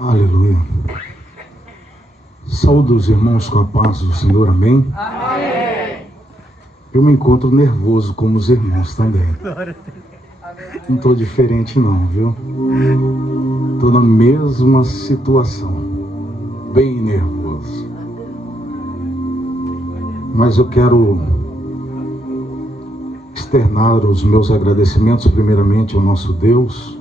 Aleluia. Saúdo os irmãos com a paz do Senhor, amém? Amém. Eu me encontro nervoso como os irmãos também. Não estou diferente não, viu? Estou na mesma situação, bem nervoso. Mas eu quero externar os meus agradecimentos primeiramente ao nosso Deus,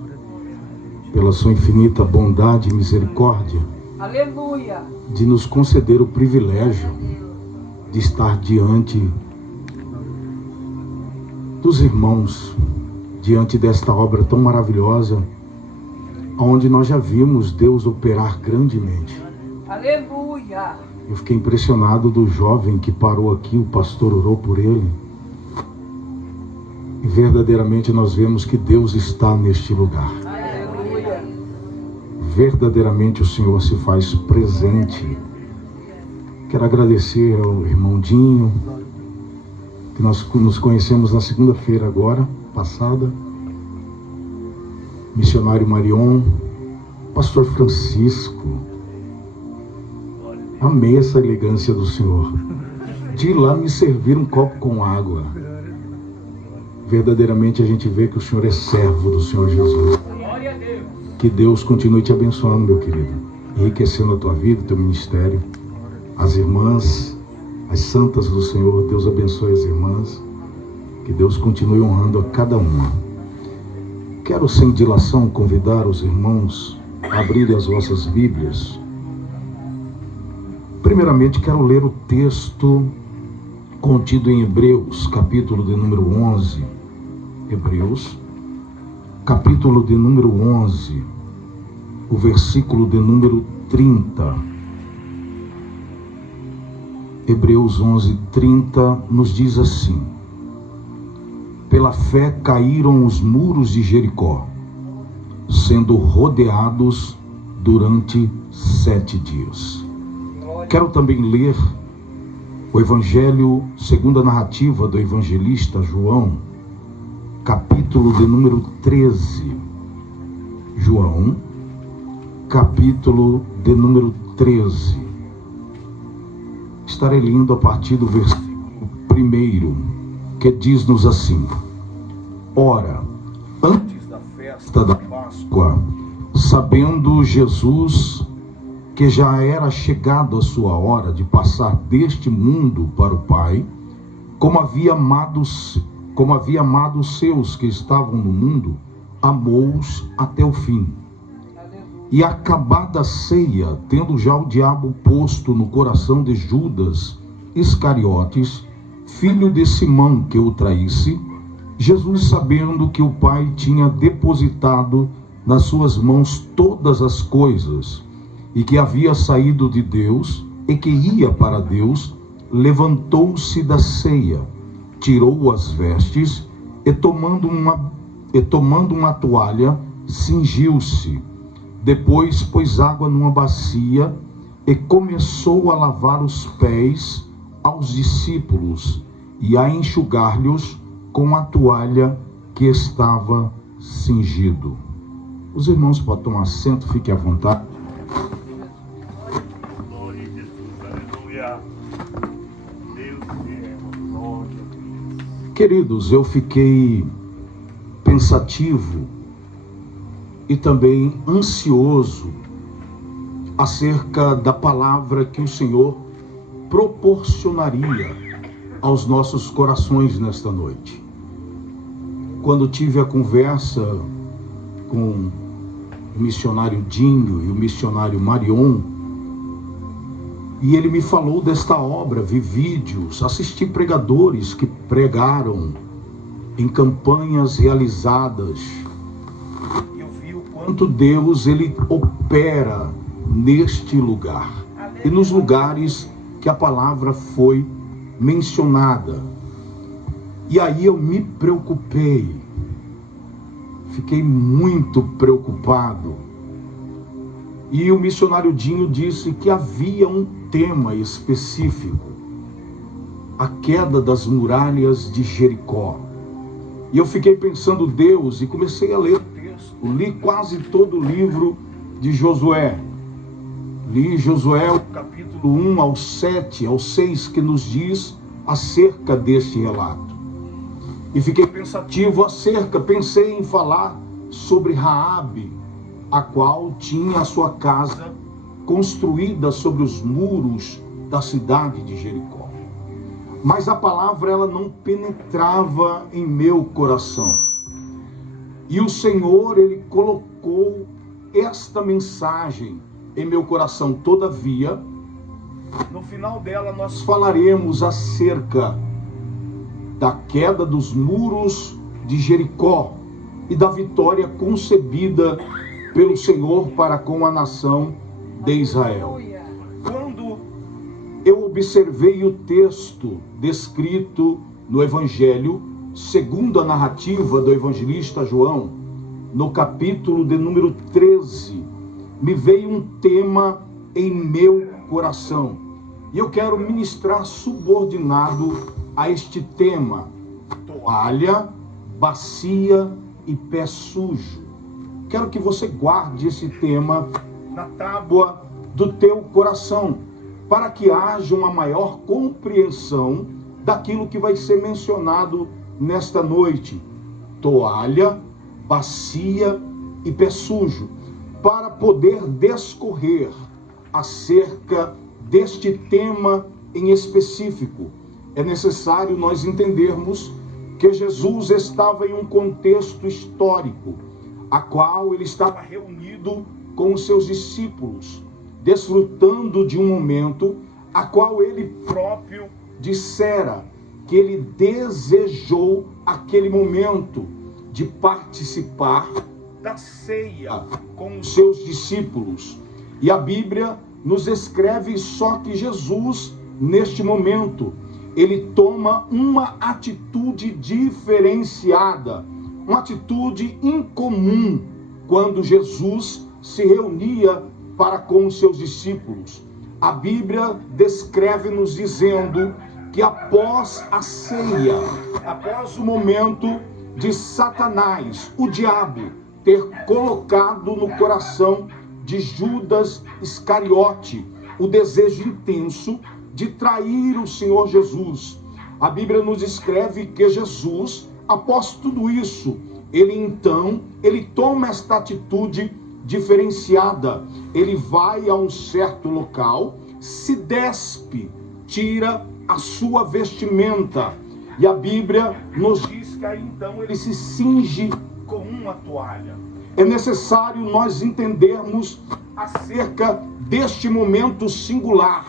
pela sua infinita bondade e misericórdia. Aleluia. De nos conceder o privilégio de estar diante dos irmãos, diante desta obra tão maravilhosa, onde nós já vimos Deus operar grandemente. Aleluia. Eu fiquei impressionado do jovem que parou aqui, o pastor orou por ele. E verdadeiramente nós vemos que Deus está neste lugar. Aleluia. Verdadeiramente o Senhor se faz presente. Quero agradecer ao irmão Dinho, que nós nos conhecemos na segunda-feira agora, passada. Missionário Marion, pastor Francisco. Amei essa elegância do Senhor. De lá me servir um copo com água. Verdadeiramente a gente vê que o Senhor é servo do Senhor Jesus. Que Deus continue te abençoando, meu querido, enriquecendo a tua vida, o teu ministério. As irmãs, as santas do Senhor, Deus abençoe as irmãs. Que Deus continue honrando a cada uma. Quero sem dilação convidar os irmãos a abrirem as vossas Bíblias. Primeiramente quero ler o texto contido em Hebreus, capítulo de número 11. Hebreus, capítulo de número 11, o versículo de número 30. Hebreus 11, 30 nos diz assim: pela fé caíram os muros de Jericó, sendo rodeados durante 7 dias. Quero também ler o Evangelho segundo a narrativa do evangelista João, capítulo de número 13. João, capítulo de número 13. Estarei lendo a partir do versículo 1, que diz-nos assim: ora, antes da festa da Páscoa, sabendo Jesus que já era chegado a sua hora de passar deste mundo para o Pai, como havia amado os seus que estavam no mundo, amou-os até o fim. E acabada a ceia, tendo já o diabo posto no coração de Judas Iscariotes, filho de Simão, que o traísse, Jesus, sabendo que o Pai tinha depositado nas suas mãos todas as coisas, e que havia saído de Deus, e que ia para Deus, levantou-se da ceia, tirou as vestes, e tomando uma toalha, cingiu-se. Depois pôs água numa bacia, e começou a lavar os pés aos discípulos, e a enxugar-lhes com a toalha que estava cingido. Os irmãos podem tomar assento, fiquem à vontade. Queridos, eu fiquei pensativo e também ansioso acerca da palavra que o Senhor proporcionaria aos nossos corações nesta noite. Quando tive a conversa com o missionário Dinho e o missionário Marion, e ele me falou desta obra, vi vídeos, assisti pregadores que pregaram em campanhas realizadas. Eu vi o quanto Deus ele opera neste lugar e nos lugares que a palavra foi mencionada. E aí eu me preocupei, fiquei muito preocupado. E o missionário Dinho disse que havia um tema específico: a queda das muralhas de Jericó. E eu fiquei pensando, Deus, e comecei a ler o texto, li quase todo o livro de Josué. Li Josué, o capítulo 1 ao 7, ao 6, que nos diz acerca deste relato. E fiquei pensativo pensei em falar sobre Raabe, a qual tinha a sua casa construída sobre os muros da cidade de Jericó. Mas a palavra ela não penetrava em meu coração. E o Senhor, ele colocou esta mensagem em meu coração. Todavia, no final dela nós falaremos acerca da queda dos muros de Jericó e da vitória concebida pelo Senhor para com a nação de Israel. Quando eu observei o texto descrito no Evangelho, segundo a narrativa do evangelista João, no capítulo de número 13, me veio um tema em meu coração. E eu quero ministrar subordinado a este tema: toalha, bacia e pé sujo. Quero que você guarde esse tema na tábua do teu coração, para que haja uma maior compreensão daquilo que vai ser mencionado nesta noite: toalha, bacia e pé sujo, para poder discorrer acerca deste tema em específico. É necessário nós entendermos que Jesus estava em um contexto histórico, a qual ele estava reunido com os seus discípulos, desfrutando de um momento a qual ele próprio dissera que ele desejou aquele momento de participar da ceia com os seus discípulos. E a Bíblia nos escreve só que Jesus, neste momento, ele toma uma atitude diferenciada, uma atitude incomum, quando Jesus se reunia para com os seus discípulos. A Bíblia descreve-nos dizendo que após a ceia, após o momento de Satanás, o diabo, ter colocado no coração de Judas Iscariote o desejo intenso de trair o Senhor Jesus, a Bíblia nos escreve que Jesus, após tudo isso, ele toma esta atitude diferenciada. Ele vai a um certo local, se despe, tira a sua vestimenta, e a Bíblia nos diz que aí então ele se cinge com uma toalha. É necessário nós entendermos acerca deste momento singular,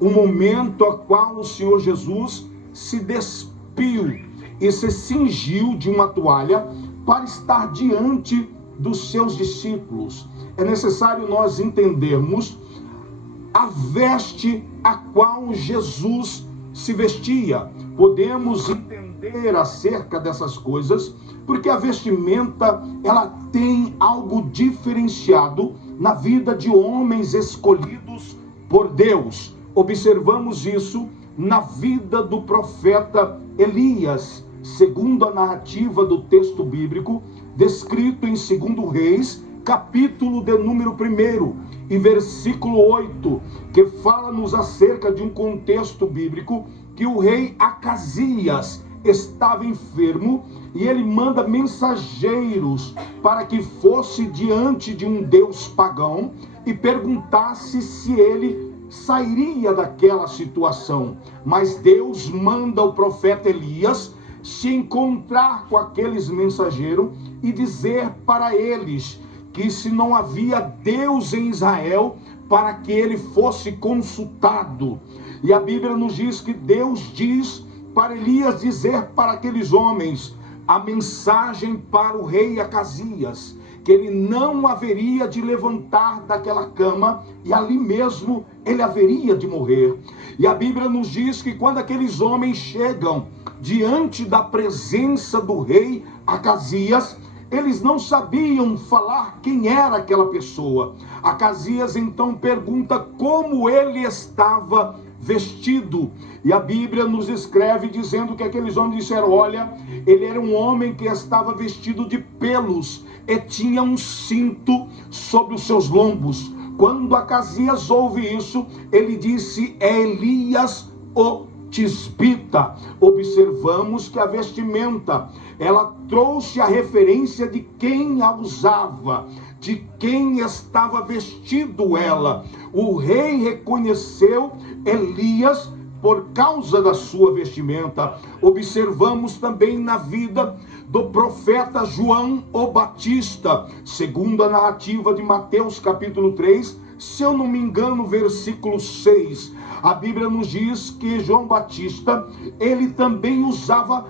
o momento a qual o Senhor Jesus se despiu e se cingiu de uma toalha para estar diante dos seus discípulos. É necessário nós entendermos a veste a qual Jesus se vestia. Podemos entender acerca dessas coisas porque a vestimenta, ela tem algo diferenciado na vida de homens escolhidos por Deus. Observamos isso na vida do profeta Elias, segundo a narrativa do texto bíblico, descrito em 2 Reis, capítulo de número 1 e versículo 8, que fala-nos acerca de um contexto bíblico que o rei Acasias estava enfermo e ele manda mensageiros para que fosse diante de um deus pagão e perguntasse se ele sairia daquela situação. Mas Deus manda o profeta Elias se encontrar com aqueles mensageiros e dizer para eles que se não havia Deus em Israel, para que ele fosse consultado. E a Bíblia nos diz que Deus diz para Elias dizer para aqueles homens a mensagem para o rei Acasias, que ele não haveria de levantar daquela cama e ali mesmo ele haveria de morrer. E a Bíblia nos diz que quando aqueles homens chegam diante da presença do rei Acasias, eles não sabiam falar quem era aquela pessoa. Acasias então pergunta como ele estava vestido. E a Bíblia nos escreve dizendo que aqueles homens disseram: olha, ele era um homem que estava vestido de pelos e tinha um cinto sobre os seus lombos. Quando Acasias ouve isso, ele disse: é Elias o tisbita. Observamos que a vestimenta, ela trouxe a referência de quem a usava, de quem estava vestido ela. O rei reconheceu Elias por causa da sua vestimenta. Observamos também na vida do profeta João o Batista, segundo a narrativa de Mateus capítulo 3, se eu não me engano, versículo 6. A Bíblia nos diz que João Batista, ele também usava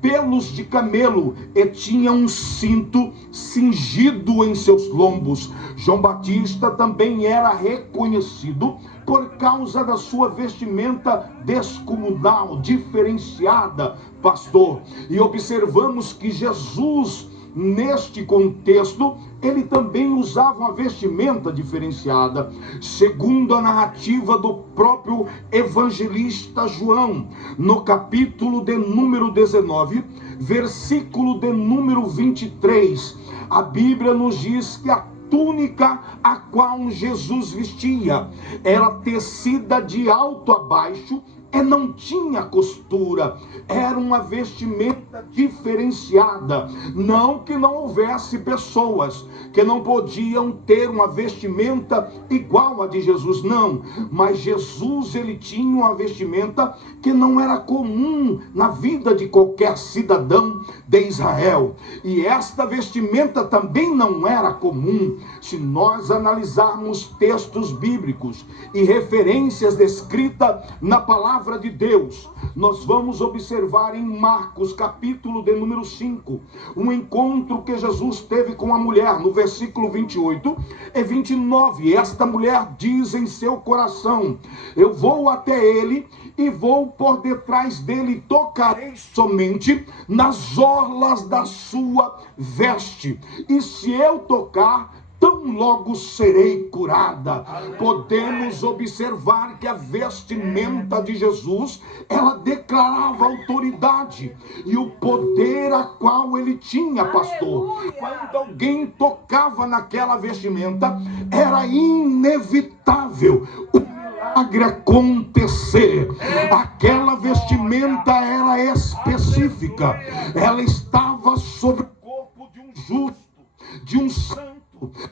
pelos de camelo e tinha um cinto cingido em seus lombos. João Batista também era reconhecido por causa da sua vestimenta descomunal, diferenciada, pastor. E observamos que Jesus, neste contexto, ele também usava uma vestimenta diferenciada, segundo a narrativa do próprio evangelista João, no capítulo de número 19, versículo de número 23. A Bíblia nos diz que a túnica a qual Jesus vestia era tecida de alto a baixo e não tinha costura. Era uma vestimenta diferenciada. Não que não houvesse pessoas que não podiam ter uma vestimenta igual a de Jesus, não. Mas Jesus, ele tinha uma vestimenta que não era comum na vida de qualquer cidadão de Israel. E esta vestimenta também não era comum. Se nós analisarmos textos bíblicos e referências descritas na palavra de Deus, nós vamos observar em Marcos capítulo de número 5, um encontro que Jesus teve com a mulher, no versículo 28 e 29. Esta mulher diz em seu coração: eu vou até ele e vou por detrás dele, tocarei somente nas orlas da sua veste, e se eu tocar, tão logo serei curada. Podemos observar que a vestimenta de Jesus, ela declarava autoridade e o poder a qual ele tinha, pastor. Quando alguém tocava naquela vestimenta, era inevitável o milagre acontecer. Aquela vestimenta era específica, ela estava sobre o corpo de um justo, de um santo,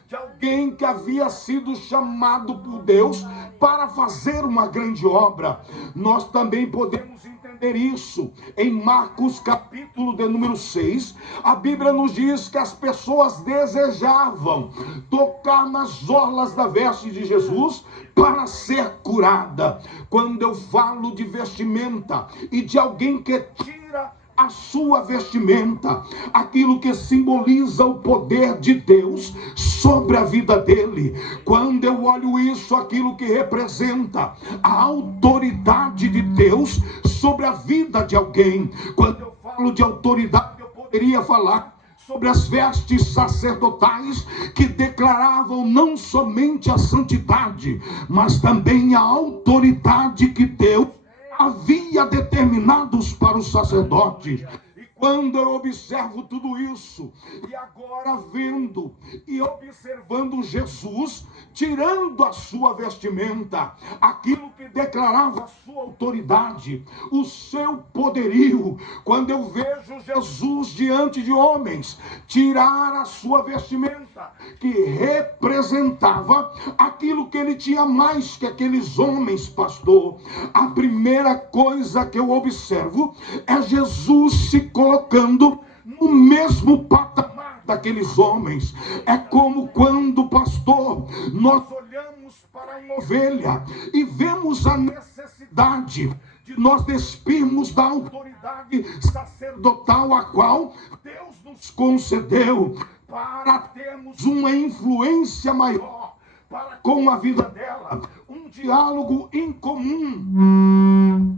de alguém que havia sido chamado por Deus para fazer uma grande obra. Nós também podemos entender isso em Marcos capítulo de número 6. A Bíblia nos diz que as pessoas desejavam tocar nas orlas da veste de Jesus para ser curada. Quando eu falo de vestimenta e de alguém que tira a sua vestimenta, aquilo que simboliza o poder de Deus sobre a vida dele. Quando eu olho isso, aquilo que representa a autoridade de Deus sobre a vida de alguém. Quando eu falo de autoridade, eu poderia falar sobre as vestes sacerdotais que declaravam não somente a santidade, mas também a autoridade que Deus havia determinados para os sacerdotes. E quando eu observo tudo isso, e agora vendo e observando Jesus tirando a sua vestimenta, aquilo que declarava a sua autoridade, o seu poderio, quando eu vejo Jesus diante de homens tirar a sua vestimenta, que representava aquilo que ele tinha mais que aqueles homens, pastor, a primeira coisa que eu observo é Jesus se colocando no mesmo patamar daqueles homens. É como quando, pastor, nós olhamos para uma ovelha e vemos a necessidade de nós despirmos da autoridade sacerdotal a qual Deus nos concedeu para termos uma influência maior para com a vida dela, um diálogo em comum.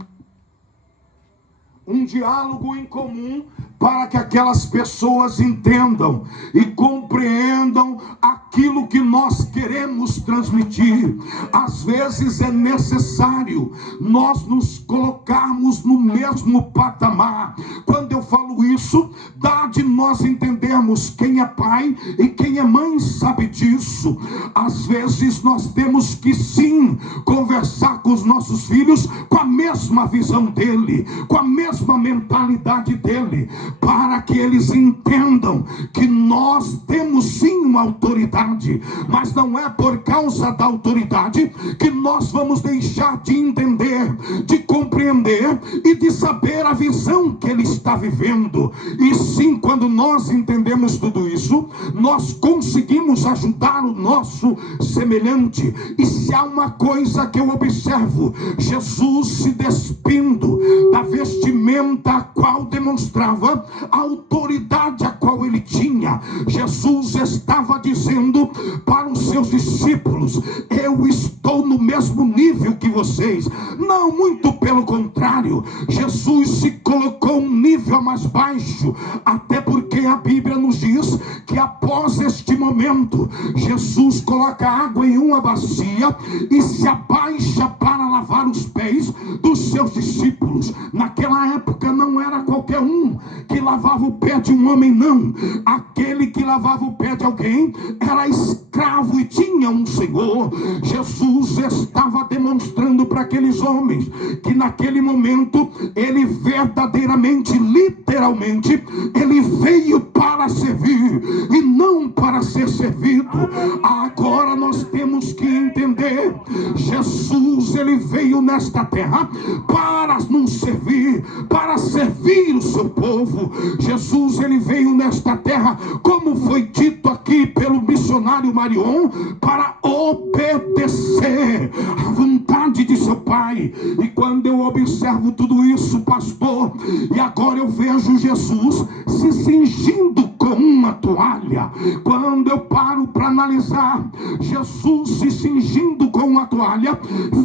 Um diálogo em comum para que aquelas pessoas entendam e compreendam aquilo que nós queremos transmitir. Às vezes é necessário nós nos colocarmos no mesmo patamar. Quando eu falo isso, dá de nós entendermos quem é pai e quem é mãe sabe disso. Às vezes nós temos que sim conversar com os nossos filhos com a mesma visão dele, com a mesma mentalidade dele, para que eles entendam que nós temos sim uma autoridade, mas não é por causa da autoridade que nós vamos deixar de entender, de compreender e de saber a visão que ele está vivendo. E sim, quando nós entendemos tudo isso, nós conseguimos ajudar o nosso semelhante. E se há uma coisa que eu observo, Jesus se despindo da vestimenta a qual demonstrava a autoridade a qual ele tinha. Jesus estava dizendo para os seus discípulos: eu estou no mesmo nível que vocês. Não, muito pelo contrário, Jesus se colocou um nível mais baixo, até porque a Bíblia nos diz que após este momento, Jesus coloca água em uma bacia e se abaixa para lavar os pés dos seus discípulos. Naquela época não era qualquer um que lavava o pé de um homem, não. Aquele que lavava o pé de alguém era escravo e tinha um senhor. Jesus estava demonstrando para aqueles homens que naquele momento ele verdadeiramente, literalmente, ele veio para servir e não para ser servido. Agora nós temos que entender, Jesus ele veio nesta terra para nos servir, para servir o seu povo. Jesus ele veio nesta terra, como foi dito aqui pelo missionário Marion, para obedecer à vontade de seu Pai. E quando eu observo tudo isso, pastor, e agora eu vejo Jesus se cingindo com uma toalha. Quando eu paro para analisar Jesus se cingindo com uma toalha,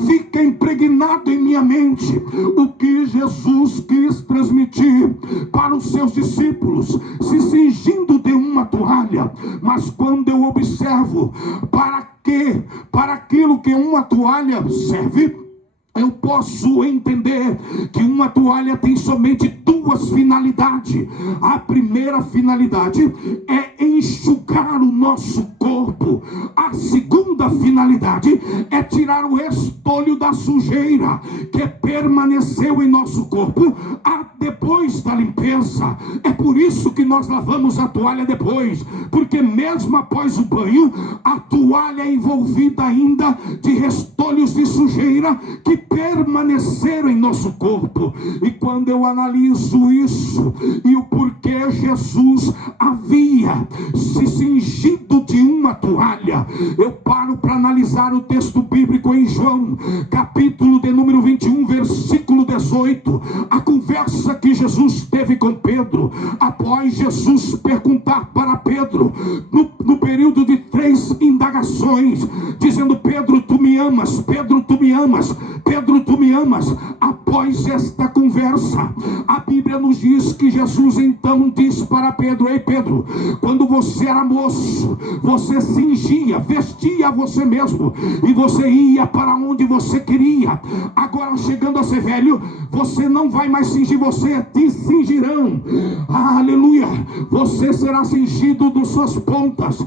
fica impregnado em minha mente o que Jesus quis transmitir para os seus discípulos, se cingindo de uma toalha. Mas quando eu observo para aquilo que uma toalha serve, eu posso entender que uma toalha tem somente duas finalidades. A primeira finalidade é enxugar o nosso corpo. A segunda finalidade é tirar o restolho da sujeira que permaneceu em nosso corpo depois da limpeza. É por isso que nós lavamos a toalha depois, porque mesmo após o banho, a toalha é envolvida ainda de restolhos de sujeira que permaneceram em nosso corpo. E quando eu analiso isso e o porquê Jesus havia se cingido de uma toalha, eu paro para analisar o texto bíblico em João, capítulo de número 21, versículo 18, a conversa que Jesus teve com Pedro, após Jesus perguntar para Pedro, no período de 3 indagações, dizendo: Pedro, tu me amas? Pedro, tu me amas? Pedro, tu me amas? Após esta conversa, a Bíblia nos diz que Jesus então diz para Pedro: ei Pedro, quando você era moço, você cingia, vestia você mesmo, e você ia para onde você queria. Agora, chegando a ser velho, você não vai mais cingir, você te cingirão. Aleluia! Você será cingido das suas pontas.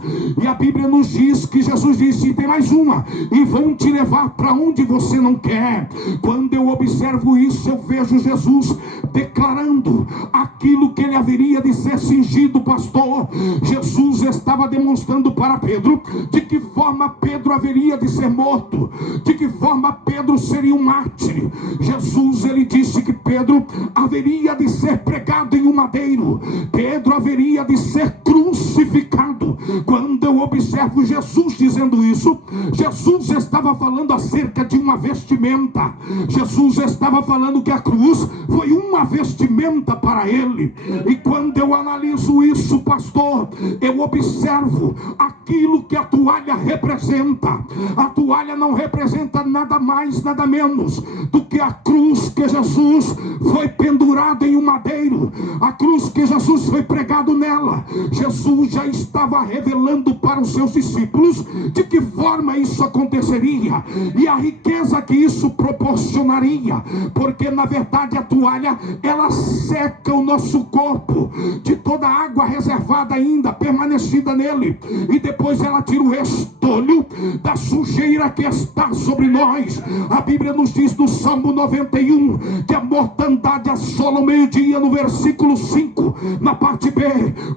E a Bíblia nos diz que Jesus disse: tem mais uma, e vão te levar para onde você não quer. Quando eu observo isso, eu vejo Jesus declarando aquilo que ele haveria de ser cingido, pastor. Jesus estava demonstrando para Pedro de que forma Pedro haveria de ser morto, de que forma Pedro seria um mártir. Jesus ele disse que Pedro haveria de ser pregado em um madeiro, Pedro haveria de ser crucificado. Quando eu observo Jesus dizendo isso, Jesus estava falando acerca de uma vestimenta. Jesus estava falando que a cruz foi uma vestimenta para ele. E quando eu analiso isso, pastor, eu observo aquilo que a toalha representa. A toalha não representa nada mais, nada menos do que a cruz que Jesus foi pendurado em um madeiro, a cruz que Jesus foi pregado nela. Jesus já estava revelando para os seus discípulos de que forma isso aconteceria e a riqueza que isso proporcionaria, porque na verdade a toalha, ela seca o nosso corpo de toda a água reservada ainda permanecida nele, e depois ela tira o restolho da sujeira que está sobre nós. A Bíblia nos diz no Salmo 91 que a mortandade assola o meio-dia, no versículo 5, na parte B.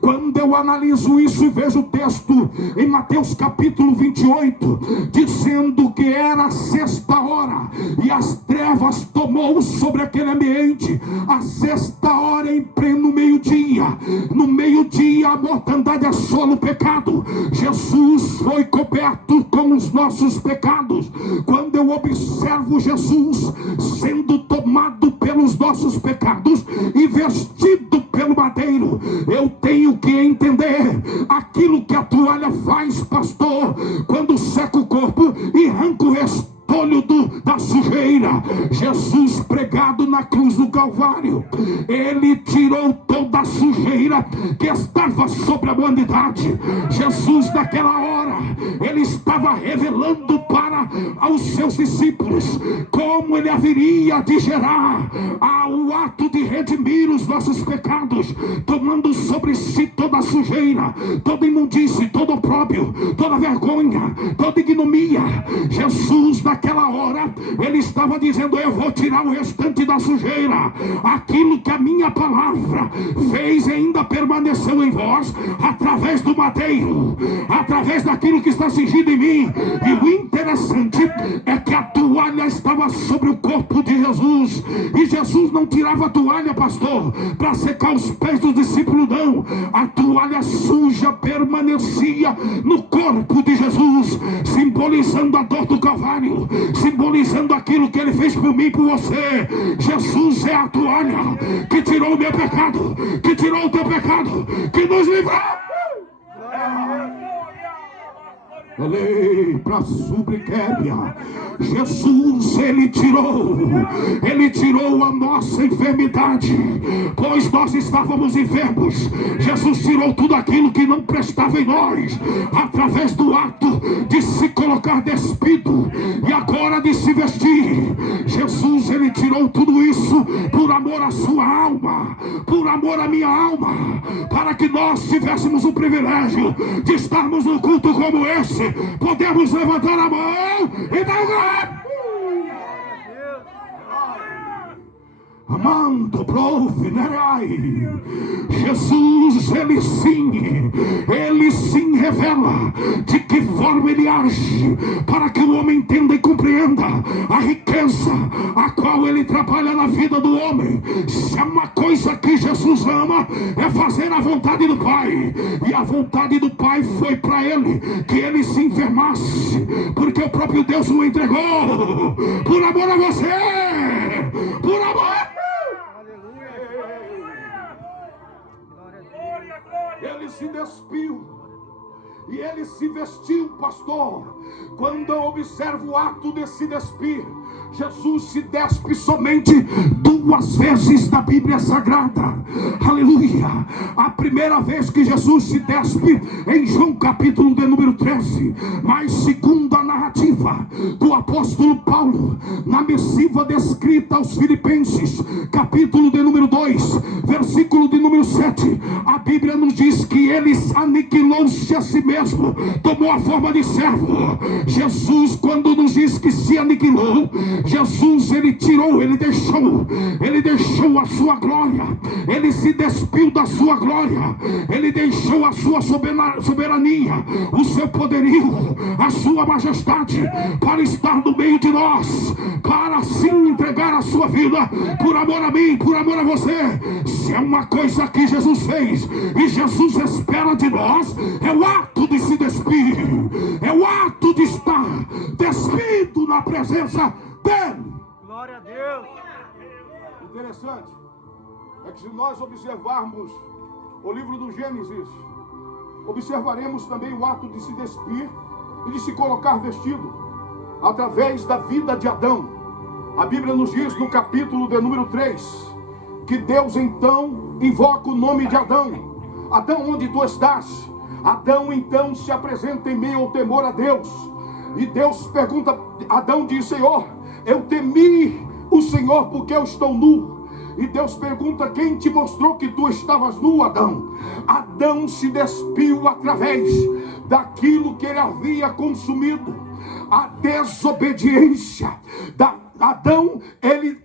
Quando eu analiso isso e vejo o texto em Mateus capítulo 28, dizendo que era a sexta hora e as trevas tomou sobre aquele ambiente, a sexta hora em pleno meio-dia. No meio-dia a mortandade assola o pecado. Jesus foi coberto com os nossos pecados. Quando eu observo Jesus sendo tomado pelos nossos pecados e vestido pelo madeiro, eu tenho que entender aquilo que a toalha faz, pastor, quando seca o corpo e arranca o restolho da sujeira. Jesus pregado na cruz do Calvário, ele tirou toda a sujeira que estava sobre a humanidade. Jesus naquela hora, ele estava revelando para os seus discípulos como ele haveria de gerar o ato de redimir os nossos pecados, tomando sobre si toda a sujeira, toda imundície, todo opróbrio, toda vergonha, toda ignomia. Jesus naquela hora, ele estava dizendo: eu vou tirar o restante da sujeira. Aquilo que a minha palavra fez ainda permaneceu em vós, através do madeiro, através daquilo que está cingido em mim. E o interessante é que a toalha estava sobre o corpo de Jesus, e Jesus não tirava a toalha, pastor, para secar os pés dos discípulos, não. A toalha suja permanecia no corpo de Jesus, simbolizando a dor do Calvário, simbolizando aquilo que ele fez por mim e por você. Jesus é a toalha que tirou o meu pecado, que tirou o teu pecado, que nos livrou. Olhei para a subriquébia. Jesus, ele tirou a nossa enfermidade, pois nós estávamos enfermos. Jesus tirou tudo aquilo que não prestava em nós, através do ato de se colocar despido e agora de se vestir. Jesus, ele tirou tudo isso por amor à sua alma, por amor à minha alma, para que nós tivéssemos o privilégio de estarmos num culto como esse. Podemos levantar a mão e dar glória. Amando, prove, nerai. Jesus, ele sim revela de que forma ele age, para que o homem entenda e compreenda a riqueza a qual ele trabalha na vida do homem. Se é uma coisa que Jesus ama, é fazer a vontade do Pai, e a vontade do Pai foi para ele que ele se enfermasse, porque o próprio Deus o entregou por amor a você, por amor. Ele se despiu e ele se vestiu, pastor. Quando eu observo o ato de se despir, Jesus se despe somente 2 vezes na Bíblia Sagrada. Aleluia. A primeira vez que Jesus se despe em João capítulo de número 13, mas segundo a narrativa do apóstolo Paulo na missiva descrita aos Filipenses, capítulo de número 2, versículo de número 7, a Bíblia nos diz que ele aniquilou-se a si mesmo, tomou a forma de servo. Jesus, quando nos diz que se aniquilou, Jesus, ele tirou, ele deixou a sua glória, ele se despiu da sua glória, ele deixou a sua soberania, o seu poderio, a sua majestade, para estar no meio de nós, para assim entregar a sua vida, por amor a mim, por amor a você. Se é uma coisa que Jesus fez, e Jesus espera de nós, é o ato de se despir, é o ato de estar presença dele. Glória a Deus. Interessante é que se nós observarmos o livro do Gênesis, observaremos também o ato de se despir e de se colocar vestido através da vida de Adão. A Bíblia nos diz no capítulo de número 3 que Deus então invoca o nome de Adão. Adão, onde tu estás? Adão então se apresenta em meio ao temor a Deus. E Deus pergunta, Adão diz, Senhor, eu temi o Senhor porque eu estou nu. E Deus pergunta, quem te mostrou que tu estavas nu, Adão? Adão se despiu através daquilo que ele havia consumido, a desobediência Adão,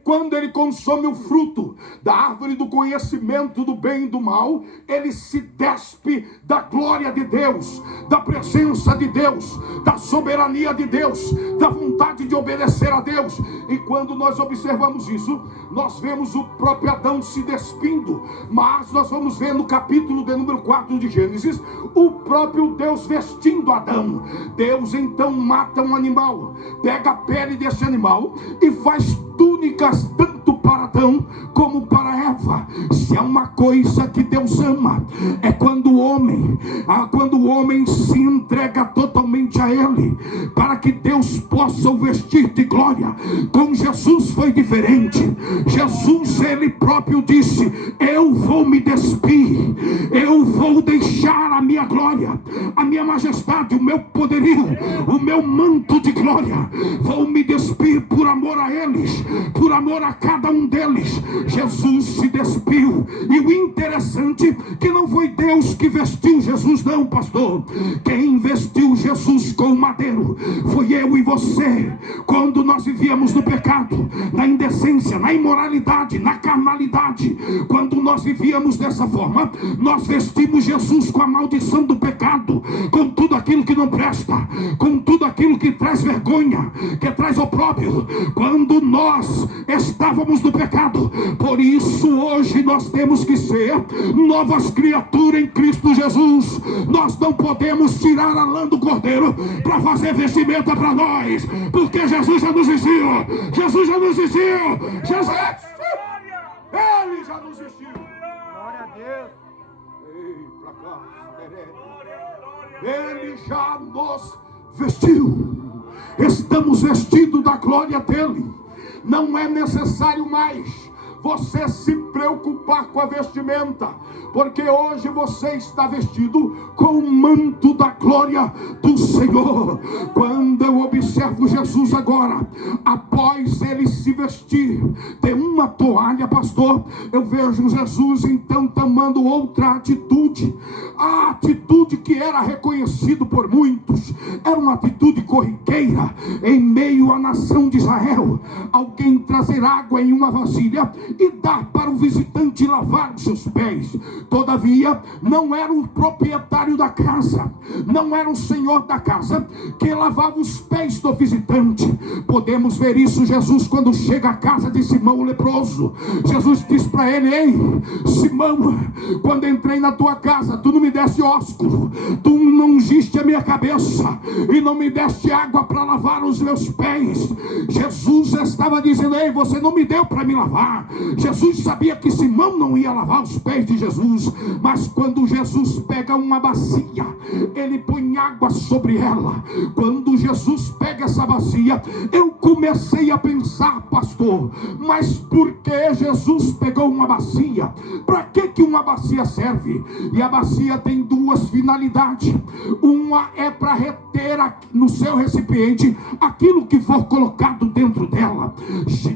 quando ele consome o fruto da árvore do conhecimento do bem e do mal, ele se despe da glória de Deus, da presença de Deus, da soberania de Deus, da vontade de obedecer a Deus. E quando nós observamos isso, nós vemos o próprio Adão se despindo. Mas nós vamos ver no capítulo de número 4 de Gênesis, o próprio Deus vestindo Adão. Deus então mata um animal, pega a pele desse animal e faz túnicas tanto para Adão como para Eva. Se há uma coisa que Deus ama, é quando o homem se entrega totalmente a Ele, para que Deus possa o vestir de glória. Com Jesus foi diferente. Jesus, Ele próprio disse, eu vou me despir, eu vou deixar a minha glória, a minha majestade, o meu poderio, o meu manto de glória, vou me despir por amor a eles, por amor a cada um deles. Jesus se despiu. E o interessante que não foi Deus que vestiu Jesus, não, pastor. Quem vestiu Jesus com o madeiro foi eu e você. Quando nós vivíamos no pecado, na indecência, na imoralidade, na carnalidade, quando nós vivíamos dessa forma, nós vestimos Jesus com a maldição do pecado, com tudo aquilo que não presta, com tudo aquilo que traz vergonha, que traz opróbrio, quando nós estávamos no pecado. Por isso hoje nós temos que ser novas criaturas em Cristo Jesus. Nós não podemos tirar a lã do cordeiro para fazer vestimenta para nós, porque Jesus já nos vestiu. Jesus já nos vestiu. Jesus, Ele já nos vestiu. Glória a Deus. Ei, pra cá. Ele já nos vestiu. Estamos vestidos da glória dele. Não é necessário mais você se preocupar com a vestimenta, porque hoje você está vestido com o manto da glória do Senhor. Quando eu observo Jesus agora, após ele se vestir de uma toalha, pastor, eu vejo Jesus então tomando outra atitude. A atitude que era reconhecido por muitos era uma atitude corriqueira em meio à nação de Israel. Alguém trazer água em uma vasilha e dar para o visitante lavar os seus pés. Todavia, não era o proprietário da casa, não era o senhor da casa que lavava os pés do visitante. Podemos ver isso Jesus quando chega à casa de Simão o leproso. Jesus diz para ele: ei, Simão, quando entrei na tua casa, tu não me deste ósculo, tu não ungiste a minha cabeça e não me deste água para lavar os meus pés. Jesus estava dizendo: ei, você não me deu para me lavar. Jesus sabia que Simão não ia lavar os pés de Jesus, mas quando Jesus pega uma bacia, ele põe água sobre ela. Quando Jesus pega essa bacia, eu comecei a pensar, pastor, mas por que Jesus pegou uma bacia? Para que uma bacia serve? E a bacia tem duas finalidades. Uma é para reter no seu recipiente aquilo que for colocado dentro dela.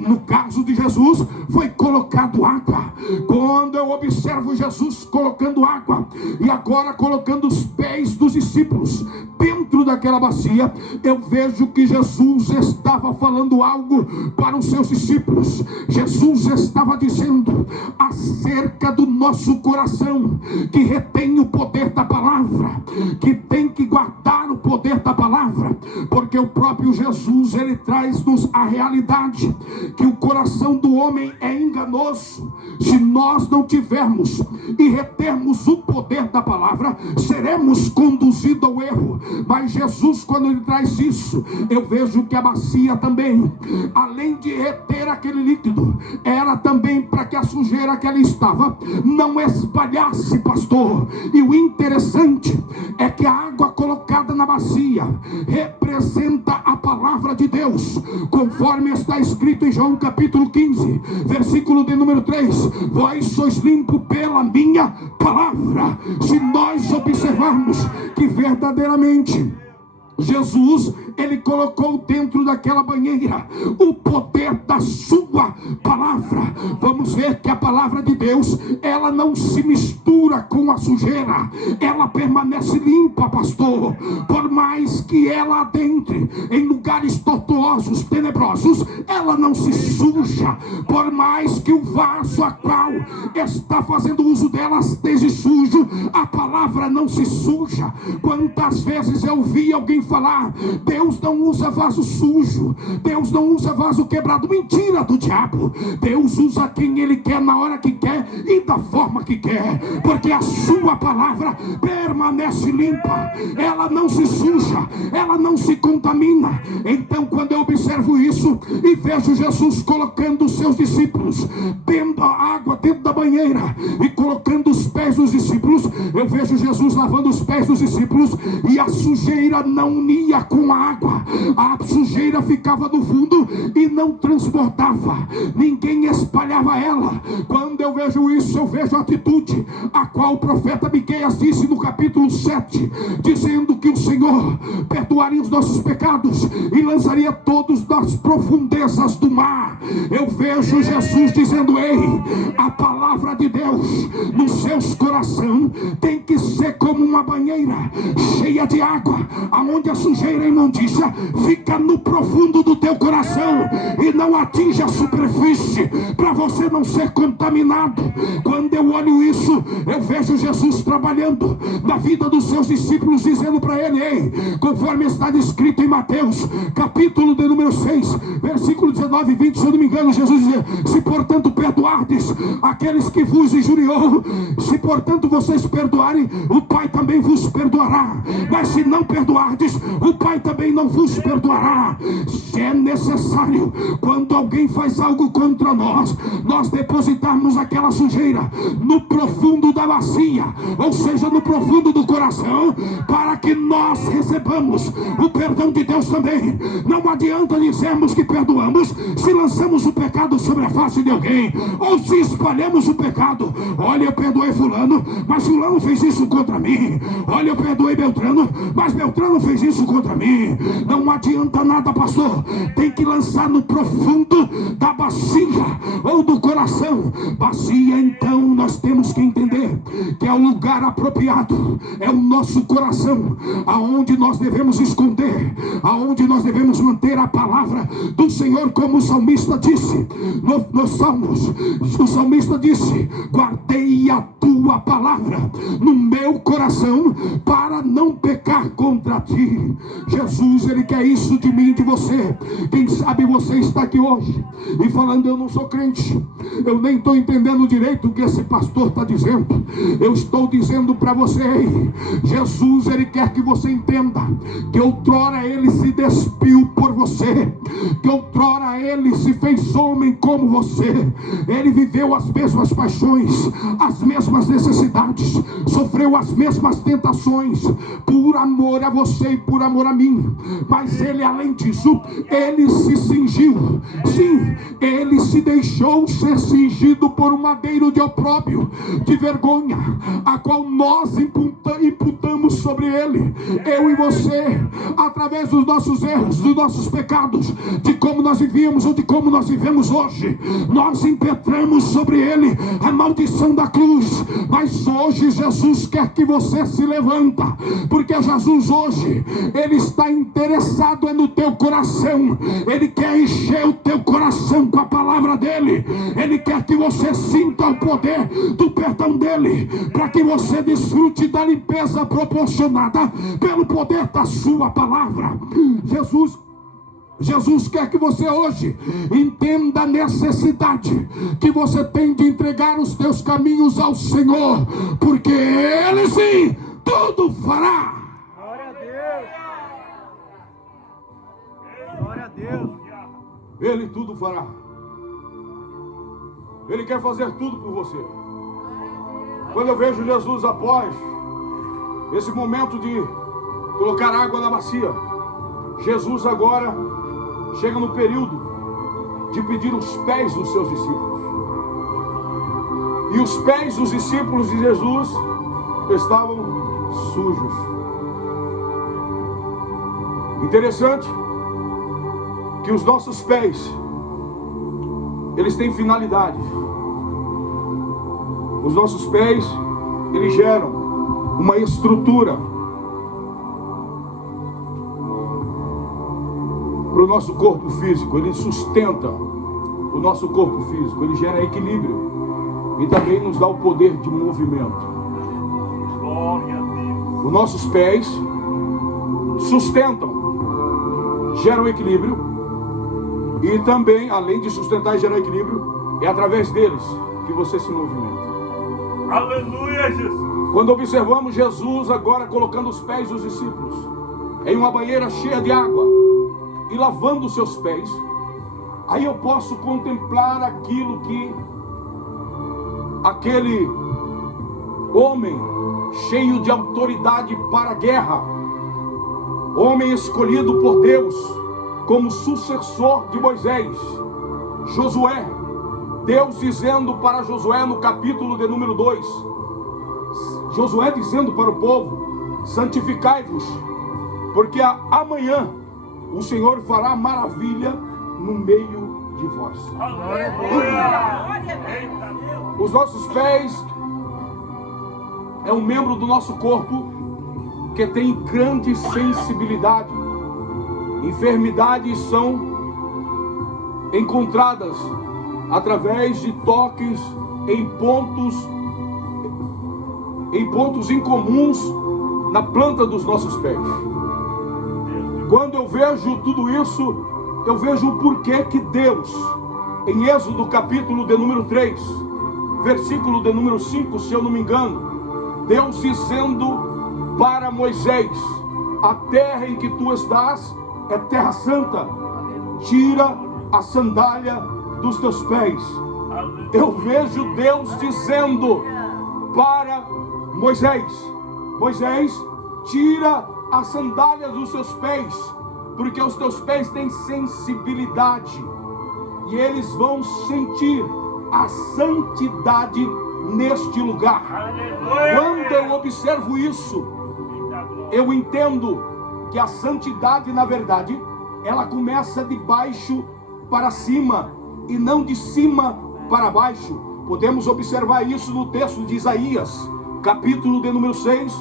No caso de Jesus, foi colocado água. Quando eu observo Jesus colocando água e agora colocando os pés dos discípulos dentro daquela bacia, eu vejo que Jesus estava falando algo para os seus discípulos. Jesus estava dizendo acerca do nosso coração, que retém o poder da palavra, que tem que guardar o poder poder da palavra, porque o próprio Jesus, ele traz-nos a realidade que o coração do homem é enganoso. Se nós não tivermos e retermos o poder da palavra, seremos conduzidos ao erro. Mas Jesus, quando ele traz isso, eu vejo que a bacia também, além de reter aquele líquido, era também para que a sujeira que ali estava não espalhasse, pastor. E o interessante é que a água colocada na bacia representa a palavra de Deus, conforme está escrito em João capítulo 15, versículo de número 3: vós sois limpo pela minha palavra. Se nós observarmos que verdadeiramente Jesus, ele colocou dentro daquela banheira o poder da sua palavra, vamos ver que a palavra de Deus, ela não se mistura com a sujeira, ela permanece limpa, pastor. Por mais que ela adentre em lugares tortuosos, tenebrosos, ela não se suja. Por mais que o vaso a qual está fazendo uso dela esteja sujo, a palavra não se suja. Quantas vezes eu vi alguém falar: Deus não usa vaso sujo, Deus não usa vaso quebrado. Mentira do diabo. Deus usa quem ele quer, na hora que quer e da forma que quer, porque a sua palavra permanece limpa, ela não se suja, ela não se contamina. Então, quando eu observo isso e vejo Jesus colocando os seus discípulos dentro da água, dentro da banheira, e colocando os pés dos discípulos, eu vejo Jesus lavando os pés dos discípulos, e a sujeira não unia com a água, a sujeira ficava no fundo e não transbordava, ninguém espalhava ela. Quando eu vejo isso, eu vejo a atitude a qual o profeta Miqueias disse no capítulo 7, dizendo que o Senhor perdoaria os nossos pecados e lançaria todos nas profundezas do mar. Eu vejo Jesus dizendo: ei, a palavra de Deus nos seus corações tem que ser como uma banheira cheia de água, aonde a sujeira e imundícia fica no profundo do teu coração e não atinge a superfície, para você não ser contaminado. Quando eu olho isso, eu vejo Jesus trabalhando na vida dos seus discípulos, dizendo para ele: ei, conforme está escrito em Mateus capítulo de número 6, versículo 19 e 20, se eu não me engano, Jesus diz: se portanto perdoardes aqueles que vos injuriou, se portanto vocês perdoarem, o Pai também vos perdoará. Mas se não perdoardes, o Pai também não vos perdoará. Se é necessário, quando alguém faz algo contra nós, nós depositarmos aquela sujeira no profundo da bacia, ou seja, no profundo do coração, para que nós recebamos o perdão de Deus também. Não adianta dizermos que perdoamos se lançamos o pecado sobre a face de alguém, ou se espalhamos o pecado. Olha, eu perdoei fulano, mas fulano fez isso contra mim. Olha, eu perdoei Beltrano, mas Beltrano fez isso contra mim. Não adianta nada, pastor. Tem que lançar no profundo da bacia ou do coração. Bacia, então, nós temos que entender que é o lugar apropriado, é o nosso coração, aonde nós devemos esconder, aonde nós devemos manter a palavra do Senhor, como o salmista disse nos Salmos. O salmista disse: guardei a tua palavra no meu coração para não pecar contra ti. Jesus, ele quer isso de mim e de você. Quem sabe você está aqui hoje e falando: eu não sou crente, eu nem estou entendendo direito o que esse pastor está dizendo. Eu estou dizendo para você: Jesus, ele quer que você entenda que outrora ele se despiu por você, que outrora ele se fez homem como você. Ele viveu as mesmas paixões, as mesmas necessidades, sofreu as mesmas tentações, por amor a você e por amor a mim. Mas ele, além disso, ele se cingiu. Sim, ele se deixou ser cingido por um madeiro de opróbrio, de vergonha, a qual nós imputamos sobre ele, eu e você, através dos nossos erros, dos nossos pecados, de como nós vivíamos ou de como nós vivemos hoje. Nós impetramos sobre ele a maldição da cruz. Mas hoje Jesus quer que você se levanta, porque já Jesus hoje, Ele está interessado no teu coração. Ele quer encher o teu coração com a palavra dEle. Ele quer que você sinta o poder do perdão dEle, para que você desfrute da limpeza proporcionada pelo poder da sua palavra. Jesus quer que você hoje entenda a necessidade que você tem de entregar os teus caminhos ao Senhor, porque Ele sim tudo fará. Glória a Deus. Glória a Deus. Ele tudo fará. Ele quer fazer tudo por você. Quando eu vejo Jesus após esse momento de colocar água na bacia, Jesus agora chega no período de pedir os pés dos seus discípulos. E os pés dos discípulos de Jesus estavam sujos. Interessante que os nossos pés, eles têm finalidade. Os nossos pés, eles geram uma estrutura para o nosso corpo físico. Ele sustenta o nosso corpo físico, ele gera equilíbrio e também nos dá o poder de movimento. Glória a Deus. Os nossos pés sustentam, geram equilíbrio e também, além de sustentar e gerar equilíbrio, é através deles que você se movimenta. Aleluia, Jesus. Quando observamos Jesus agora colocando os pés dos discípulos em uma banheira cheia de água e lavando os seus pés, aí eu posso contemplar aquilo que aquele homem cheio de autoridade para a guerra, homem escolhido por Deus como sucessor de Moisés, Josué, Deus dizendo para Josué no capítulo de número 2, Josué dizendo para o povo: santificai-vos, porque amanhã o Senhor fará maravilha no meio de vós. Os nossos pés é um membro do nosso corpo que tem grande sensibilidade. Enfermidades são encontradas através de toques em pontos incomuns na planta dos nossos pés. Quando eu vejo tudo isso, eu vejo o porquê que Deus, em Êxodo capítulo de número 3, versículo de número 5, se eu não me engano, Deus dizendo para Moisés: a terra em que tu estás é terra santa, tira a sandália dos teus pés. Eu vejo Deus dizendo para Moisés: Moisés, tira a sandália dos seus pés, porque os teus pés têm sensibilidade e eles vão sentir a santidade neste lugar. Quando eu observo isso, eu entendo que a santidade, na verdade, ela começa de baixo para cima e não de cima para baixo. Podemos observar isso no texto de Isaías, capítulo de número 6,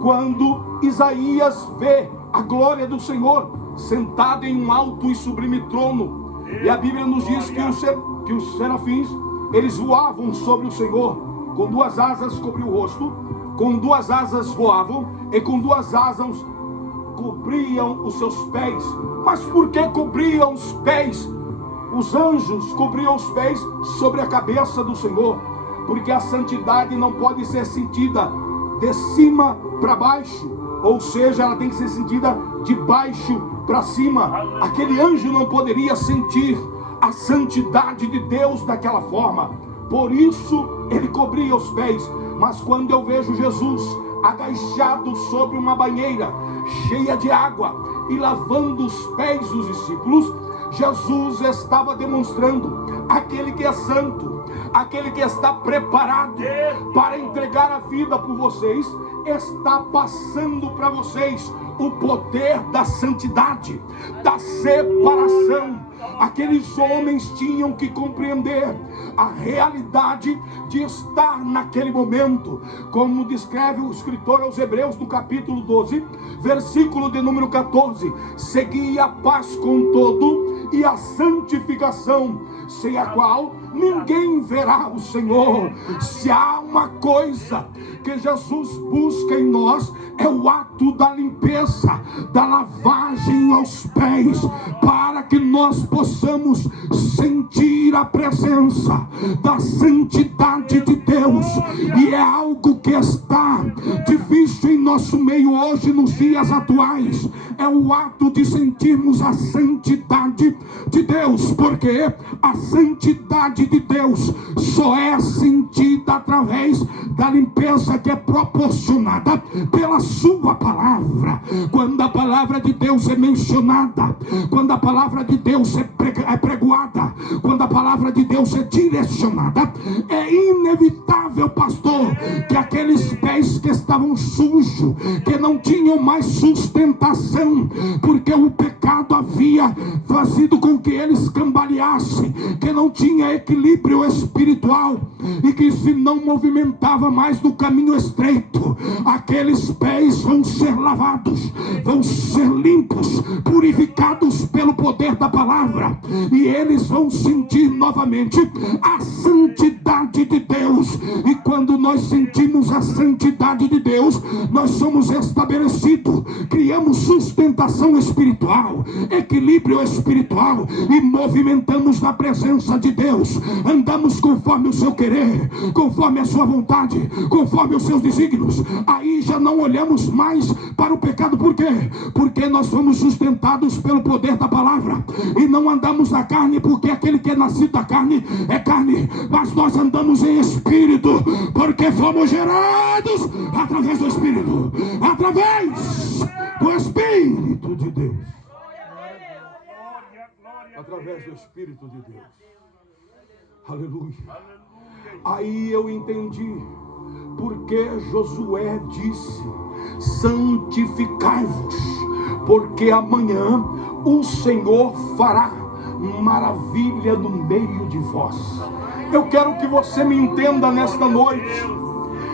quando Isaías vê a glória do Senhor sentado em um alto e sublime trono. E a Bíblia nos diz que os serafins, eles voavam sobre o Senhor, com duas asas cobriam o rosto, com duas asas voavam e com duas asas cobriam os seus pés. Mas por que cobriam os pés? Os anjos cobriam os pés sobre a cabeça do Senhor, porque a santidade não pode ser sentida de cima para baixo, ou seja, ela tem que ser sentida de baixo para cima. Aquele anjo não poderia sentir a santidade de Deus daquela forma, por isso ele cobria os pés. Mas quando eu vejo Jesus agachado sobre uma banheira cheia de água e lavando os pés dos discípulos, Jesus estava demonstrando aquele que é santo, aquele que está preparado para entregar a vida por vocês, está passando para vocês o poder da santidade, da separação. Aqueles homens tinham que compreender a realidade de estar naquele momento, como descreve o escritor aos Hebreus no capítulo 12, versículo de número 14: segui a paz com todo e a santificação, sem a qual ninguém verá o Senhor. Se há uma coisa que Jesus busca em nós, é o ato da limpeza, da lavagem aos pés, para que nós possamos sentir a presença da santidade de Deus. E é algo que está difícil em nosso meio hoje, nos dias atuais, é o ato de sentirmos a santidade de Deus, porque a santidade de Deus só é sentida através da limpeza que é proporcionada pela sua palavra. Quando a palavra de Deus é mencionada, quando a palavra de Deus é pregoada, quando a palavra de Deus é direcionada, é inevitável, pastor, que aqueles pés que estavam sujos, que não tinham mais sustentação, porque o pecado havia fazido com que eles cambaleassem, que não tinha equilíbrio espiritual e que se não movimentava mais no caminho estreito, aqueles pés vão ser lavados, vão ser limpos, purificados pelo poder da palavra, e eles vão sentir novamente a santidade de Deus. E quando nós sentimos a santidade de Deus, nós somos estabelecidos, criamos sustentação espiritual, equilíbrio espiritual, e movimentamos na presença de Deus, andamos conforme o seu querer, conforme a sua vontade, conforme os seus desígnios. Aí já não olhamos mais para o pecado. Por quê? Porque nós somos sustentados pelo poder da palavra, e não andamos na carne, porque aquele que é nascido da carne é carne, mas nós andamos em espírito, porque fomos gerados através do Espírito, através do Espírito de Deus, através do Espírito de Deus. Aleluia. Aí eu entendi porque Josué disse: santificai-vos, porque amanhã o Senhor fará maravilha no meio de vós. Eu quero que você me entenda nesta noite.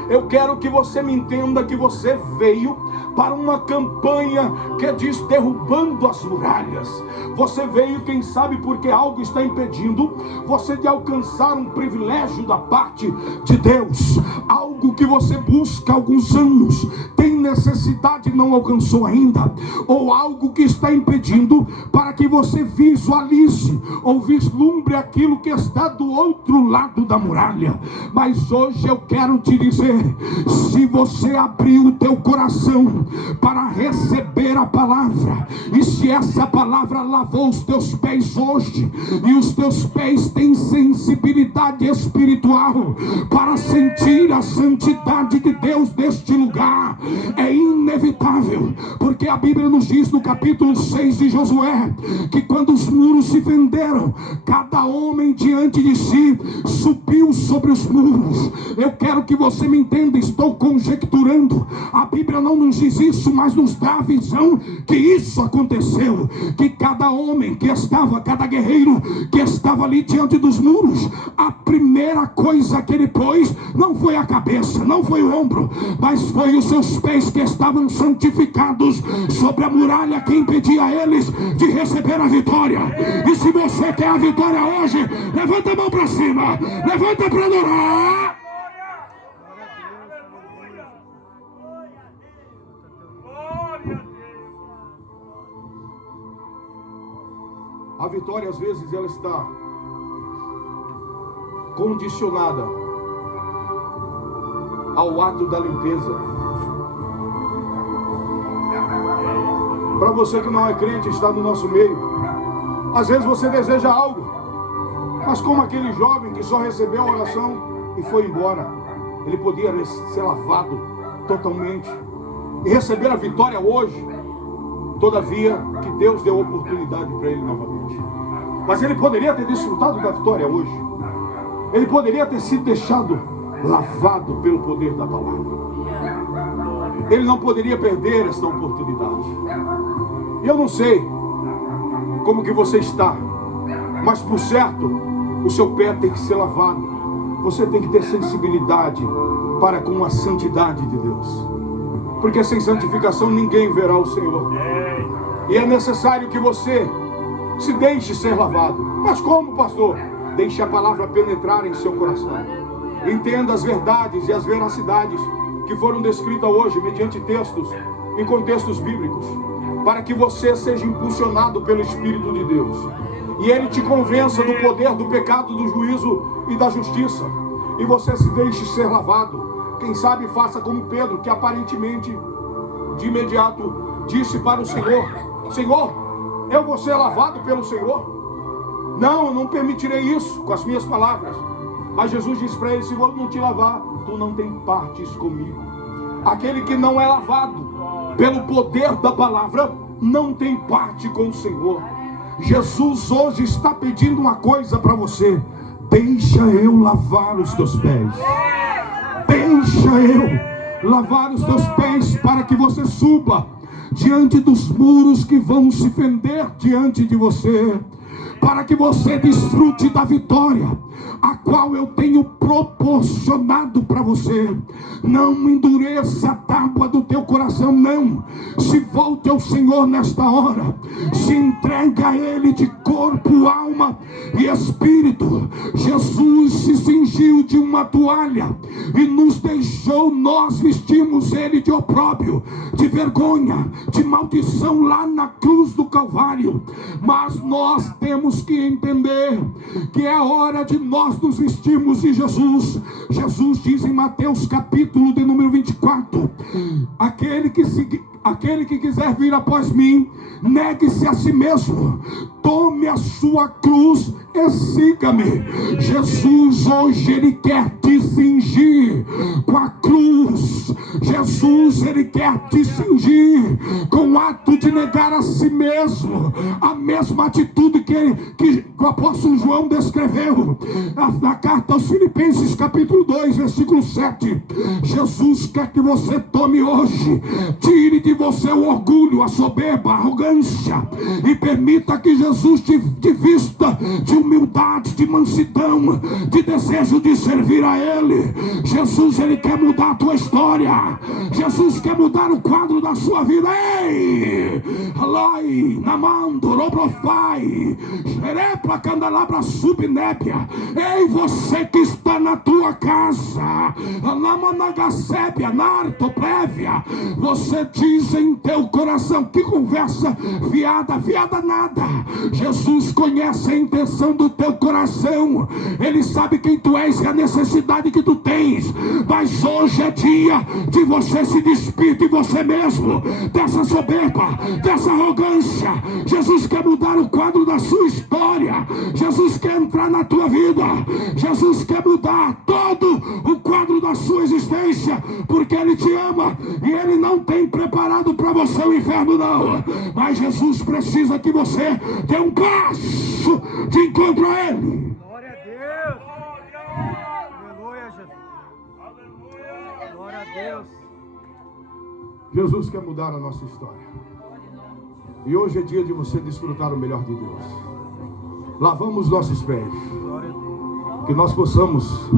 Eu quero que você me entenda que você veio para uma campanha que diz derrubando as muralhas. Você veio, quem sabe, porque algo está impedindo você de alcançar um privilégio da parte de Deus, algo que você busca há alguns anos, tem necessidade e não alcançou ainda, ou algo que está impedindo para que você visualize ou vislumbre aquilo que está do outro lado da muralha. Mas hoje eu quero te dizer, se você abrir o teu coração para receber a palavra, e se essa palavra lavou os teus pés hoje, e os teus pés têm sensibilidade espiritual para sentir a santidade de Deus neste lugar, é inevitável, porque a Bíblia nos diz no capítulo 6 de Josué, que quando os muros se fenderam, cada homem diante de si subiu sobre os muros. Eu quero que você me entenda, estou conjecturando, a Bíblia não nos diz isso, mas nos dá a visão que isso aconteceu, que cada homem que estava, cada guerreiro que estava ali diante dos muros, a primeira coisa que ele pôs não foi a cabeça, não foi o ombro, mas foi os seus pés, que estavam santificados sobre a muralha que impedia eles de receber a vitória. E se você quer a vitória hoje, levanta a mão para cima, levanta para adorar. A vitória, às vezes, ela está condicionada ao ato da limpeza. Para você que não é crente, está no nosso meio, às vezes você deseja algo, mas como aquele jovem que só recebeu a oração e foi embora, ele podia ser lavado totalmente e receber a vitória hoje. Todavia, que Deus deu oportunidade para ele novamente. Mas ele poderia ter desfrutado da vitória hoje. Ele poderia ter sido deixado lavado pelo poder da palavra. Ele não poderia perder esta oportunidade. Eu não sei como que você está, mas por certo, o seu pé tem que ser lavado. Você tem que ter sensibilidade para com a santidade de Deus. Porque sem santificação ninguém verá o Senhor. E é necessário que você se deixe ser lavado. Mas como, pastor? Deixe a palavra penetrar em seu coração. Entenda as verdades e as veracidades que foram descritas hoje mediante textos e contextos bíblicos, para que você seja impulsionado pelo Espírito de Deus e Ele te convença do poder do pecado, do juízo e da justiça, e você se deixe ser lavado. Quem sabe faça como Pedro, que aparentemente de imediato disse para o Senhor: Senhor, eu vou ser lavado pelo Senhor? Não, eu não permitirei isso com as minhas palavras. Mas Jesus disse para ele: se eu não te lavar, tu não tem partes comigo. Aquele que não é lavado pelo poder da palavra não tem parte com o Senhor. Jesus hoje está pedindo uma coisa para você: deixa eu lavar os teus pés. Deixa eu lavar os teus pés para que você suba diante dos muros que vão se fender diante de você, para que você desfrute da vitória a qual eu tenho proporcionado para você. Não endureça a tábua do teu coração, não. Se volte ao Senhor nesta hora, se entregue a Ele de corpo, alma e espírito. Jesus se cingiu de uma toalha e nos deixou, nós vestimos Ele de opróbrio, de vergonha, de maldição lá na cruz do Calvário. Mas nós temos que entender que é a hora de nós nos vestirmos de Jesus. Jesus diz em Mateus capítulo de número 24: aquele que quiser vir após mim, negue-se a si mesmo, tome a sua cruz e siga-me. Jesus hoje Ele quer te cingir com a cruz. Jesus Ele quer te cingir com o ato de negar a si mesmo, a mesma atitude que o apóstolo João descreveu na carta aos Filipenses capítulo 2 versículo 7. Jesus quer que você tome hoje, tire de você o orgulho, a soberba, a arrogância, e permita que Jesus te vista de humildade, de mansidão, de desejo de servir a Ele. Jesus Ele quer mudar a tua história. Jesus quer mudar o quadro da sua vida. Ei! Alai, namando, robrofai, xerepla, candelabra, subnépia. Ei, você que está na tua casa, namanagacébia, narto, prévia, você diz em teu coração: que conversa fiada, fiada nada. Jesus conhece a intenção do teu coração. Ele sabe quem tu és e a necessidade que tu tens. Mas hoje é dia de você se despir de você mesmo, dessa soberba, dessa arrogância. Jesus quer mudar o quadro da sua história. Jesus quer entrar na tua vida. Jesus quer mudar todo o quadro da sua existência, porque Ele te ama e Ele não tem preparado para você o inferno, não. Mas Jesus precisa que você dê um passo de encontro a Ele. Glória a Deus. Aleluia, Jesus. Glória a Deus. Jesus quer mudar a nossa história. E hoje é dia de você desfrutar o melhor de Deus. Lavamos nossos pés, que nós possamos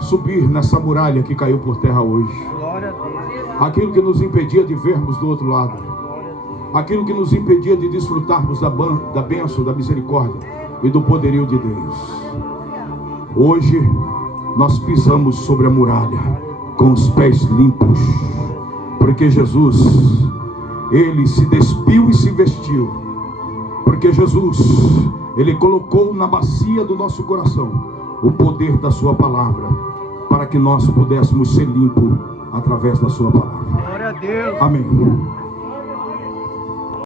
subir nessa muralha que caiu por terra hoje. Glória a Deus. Aquilo que nos impedia de vermos do outro lado, aquilo que nos impedia de desfrutarmos da bênção, da misericórdia e do poderio de Deus. Hoje nós pisamos sobre a muralha com os pés limpos, porque Jesus, Ele se despiu e se vestiu, porque Jesus, Ele colocou na bacia do nosso coração o poder da sua palavra, para que nós pudéssemos ser limpos através da sua palavra. Glória a Deus. Amém.